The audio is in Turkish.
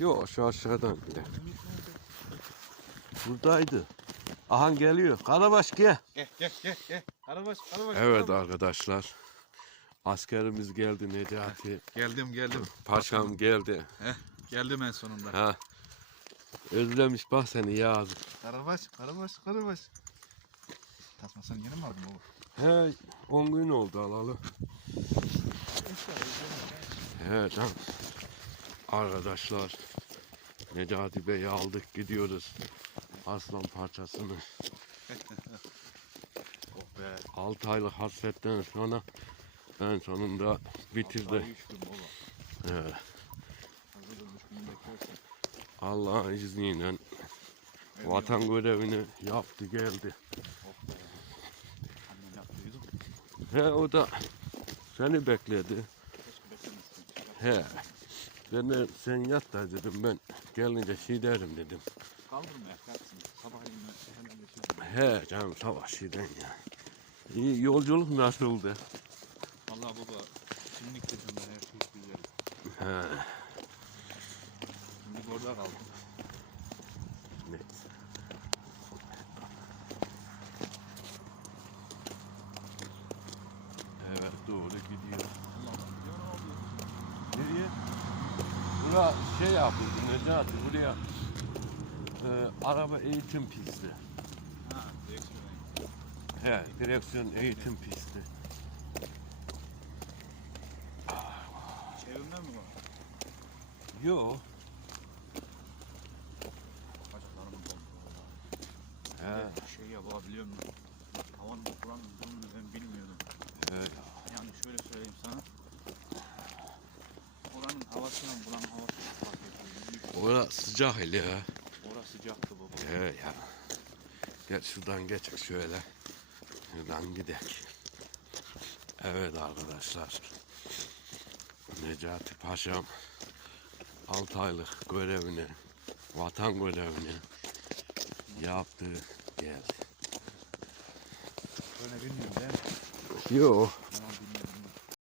Yok şu aşağıdan gidelim. Buradaydı. Aha geliyor. Karabaş gel. Gel gel gel gel. Karabaş karabaş. Evet karabaş. arkadaşlar. Askerimiz geldi Necati. Geldim geldim. Paşam geldi. Heh, geldim en sonunda. Ha. Özlemiş bak seni Yağız. Karabaş karabaş karabaş. Tasmasını yeni mi aldın baba? He 10 gün oldu alalı. Evet. Arkadaşlar Necati Bey'i aldık gidiyoruz. Aslan parçasını. Oh be. 6 aylık hasretten sonra en sonunda bitirdi. Evet. Allah'ın izniyle vatan görevini yaptı geldi. Oh. He o da seni bekledi. He. Ben de sen yat da dedim ben gelince şey derim dedim. Kaldırma yaparsın. Sabahleyin hemen geçiyorum. He canım savaş şeyden ya. İyi yolculuk nasıldı? Vallahi baba. Şimdilik dedim ben her şey güzel. He. Şimdi orada kaldım. Neyse. Evet doğru gidiyor. Bura şey yapıldı Necati buraya e, araba eğitim pisti. Ha direksiyon. He direksiyon eğitim pisti. Çevirme mi var? Yo. Bacaklarım doldu. He. Şey yapabiliyor muyum? Havanın buranın durumunu ben bilmiyordum. he. Yani şöyle söyleyeyim sana. Oranın havasıyla buranın havası çok fark ediyor. Orası sıcak hele ha. Orası sıcaktı baba. He ya. Gel şuradan geçek şöyle. Şuradan gidek. Evet arkadaşlar. Necati Paşam 6 aylık görevini, vatan görevini yaptı geldi. Böyle bilmiyorum ben. Yo